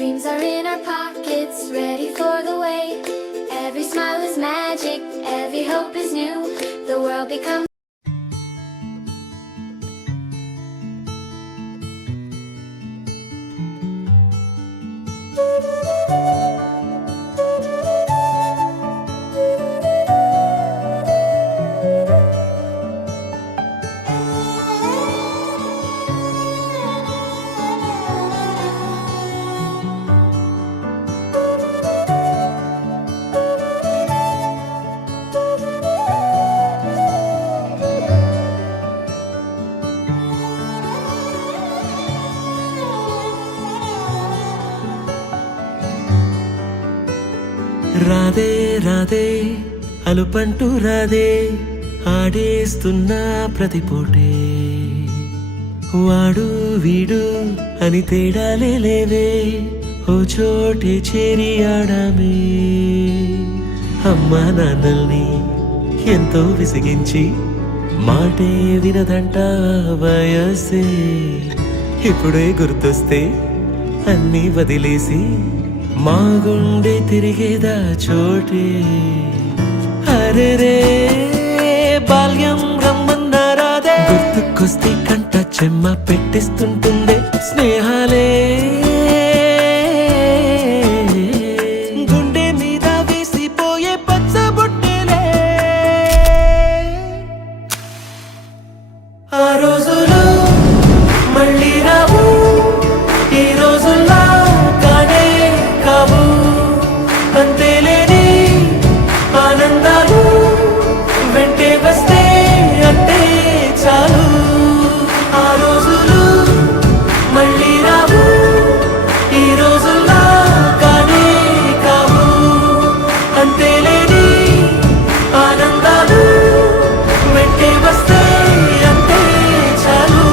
Dreams are in our pockets, ready for the wait. Every smile is magic, every hope is new. The world becomes Radhe Radhe అలుపంటూ Radhe ఆడేస్తున్నా ప్రతి పూటే వాడు వీడు అని తేడాలే లేవే ఓ చోటే చేరి ఆడామే అమ్మా నాన్నల్ని ఎంతో విసిగించి మాటే వినదంట వయసే ఇప్పుడే గుర్తొస్తే అన్నీ వదిలేసి మా గుండె తిరిగేదా చోటే అరెరే బాల్యం రమ్మన్నారాదే గుర్తుకొస్తే కంట చెమ్మ పెట్టిస్తుంటుందే స్నేహాలే గుండె మీద వేసిపోయే పచ్చబొట్టెలే ఆ రోజులు మళ్ళీ రావు ఈ రోజుల్లా కానే కావు అంతేలేని ఆనందాలు వెంటే వస్తే అంటే చాలు ఆ రోజులు మళ్ళీ రావు ఈ రోజుల్లా కానే కావు అంతేలేని ఆనందాలు వెంటే వస్తే అంటే చాలు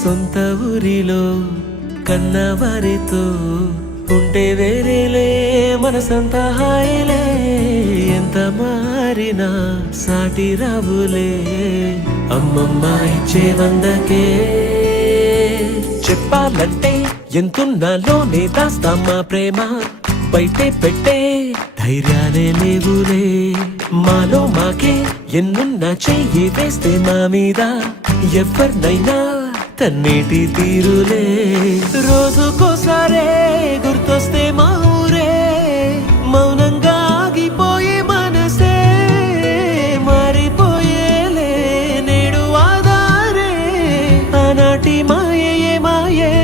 సొంత ఊరిలో కన్నవారితో ఉంటే వేరేలే మనసంత హాయిలే ఎంత మారినా సాటి రావులే అమ్మమ్మ ఇచ్చే వందకే చెప్పాలంటే ఎంతున్నాలోనే దాస్తామా ప్రేమ బయటే పెట్టే ధైర్యాలే లేవులే మాలో మాకే ఎన్నున్నా చెయ్యి వేస్తే మా మీద ఎవరినైనా తన్నేటి తీరులే రోజుకోసారే గుర్తొస్తే మా ఊరే మౌనంగా ఆగిపోయే మనసే మారిపోయేలే నేడు ఆధారే ఆనాటి మాయే మాయే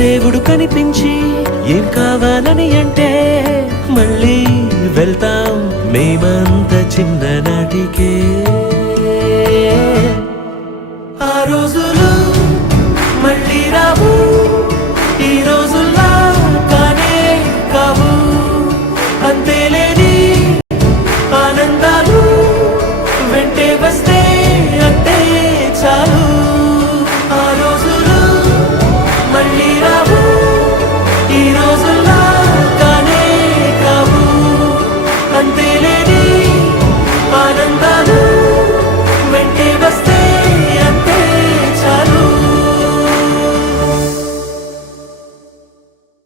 దేవుడు కనిపించి ఏం కావాలని అంటే మళ్ళీ వెళ్తాం మేమంత చిన్ననాటికే ఆ రోజు